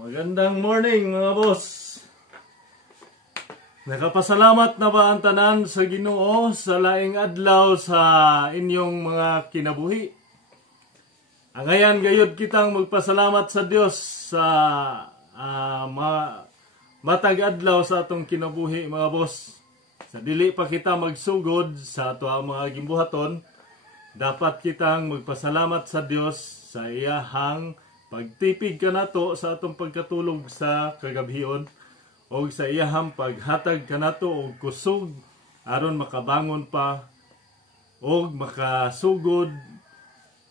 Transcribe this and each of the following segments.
Magandang morning mga boss. Nakapasalamat na ba ang tanan sa Ginoo sa laing adlaw sa inyong mga kinabuhi? Angayan gayud kitang magpasalamat sa Dios sa matag adlaw sa atong kinabuhi mga boss. Sa dili pa kita magsugod sa ato ang mga gimbuhaton, dapat kitang magpasalamat sa Dios sa iyahang pagtipig kanato sa atong pagkatulog sa kagabhion o sa iyahang paghatag kanato og kusog aron makabangon pa o makasugod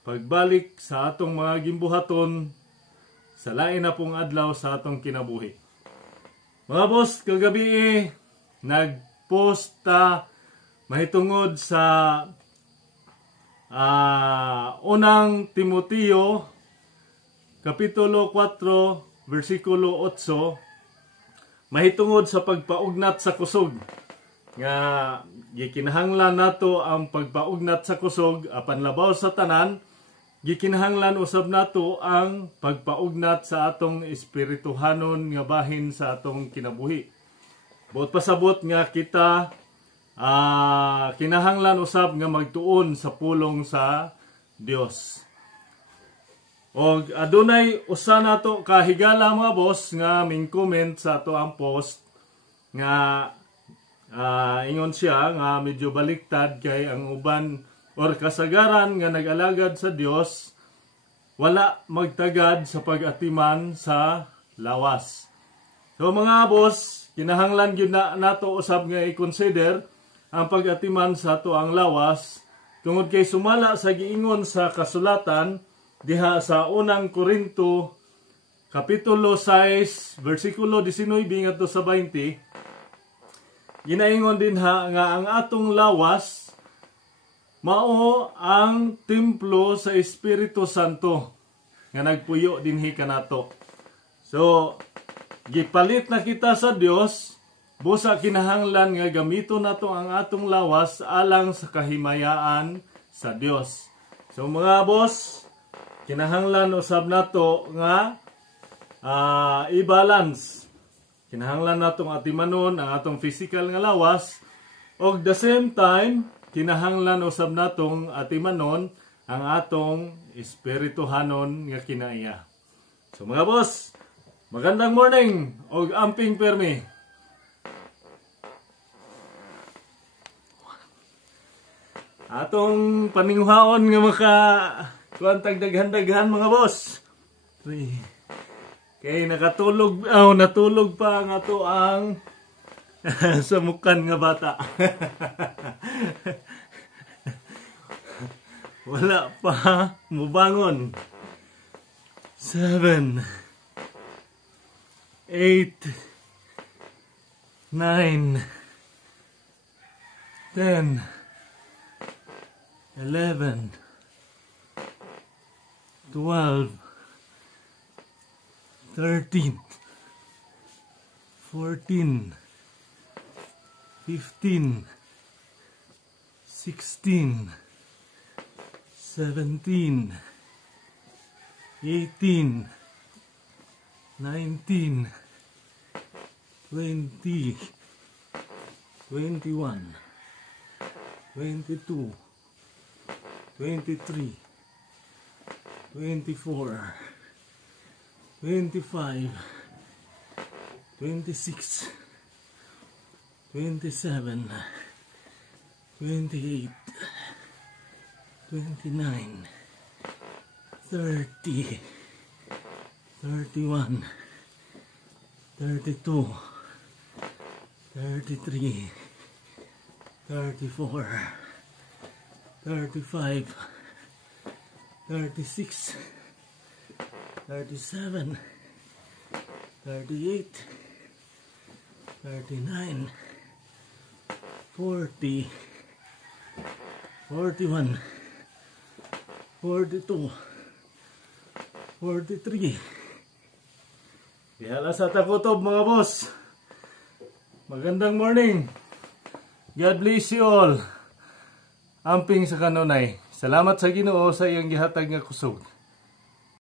pagbalik sa atong mga gimbuhaton sa lain na pong adlaw sa atong kinabuhi. Mga boss, kagabi nagpost mahitungod sa unang Timoteo Kapitulo 4, versikulo 8, mahitungod sa pagpaugnat sa kusog. Nga gikinahanglan nato ang pagpaugnat sa kusog apan labaw sa tanan, gikinahanglan usab nato ang pagpaugnat sa atong espirituhanon nga bahin sa atong kinabuhi. Buot pasabot nga kita kinahanglan usab nga magtuon sa pulong sa Dios. Og adunay usa nato kahigala mga boss nga min-comment sa ato ang post nga ingon siya nga medyo baliktad kay ang uban or kasagaran nga nag-alagad sa Dios wala magtagad sa pag-atiman sa lawas. So mga boss, kinahanglan gyud nato usab nga i-consider ang pag-atiman sa ato ang lawas tungod kay sumala sa giingon sa kasulatan diha sa unang Korinto Kapitulo 6 versikulo 19 ngadto sa 20, ginaingon din nga ang atong lawas mao ang templo sa Espiritu Santo nga nagpuyo dinhi kanato. So gipalit na kita sa Dios, busa kinahanglan nga gamiton nato ang atong lawas alang sa kahimayaan sa Dios. So mga boss, kinahanglan usab nato nga i-balance. Kinahanglan natong atimanon ang atong physical nga lawas og the same time kinahanglan usab natong atimanon ang atong espirituhanon nga kinaiya. So mga boss, magandang morning og amping permi. Atong paninguhaon nga kuantag daghan-daghan mga boss. Kay natulog pa nga to ang samukan nga bata. Wala pa mubangon. 7 8 9 10 11 12 13 14 15 16 17 18 19 20 21 22 23 24 25 26 27 28 29 30 31 32 33 34 35 36 37 38 39 40 41 42 43. Dihala sa takutob mga boss. Magandang morning. God bless you all. Amping sa kanunay. Salamat sa Ginoo sa iyang gihatag nga kusog.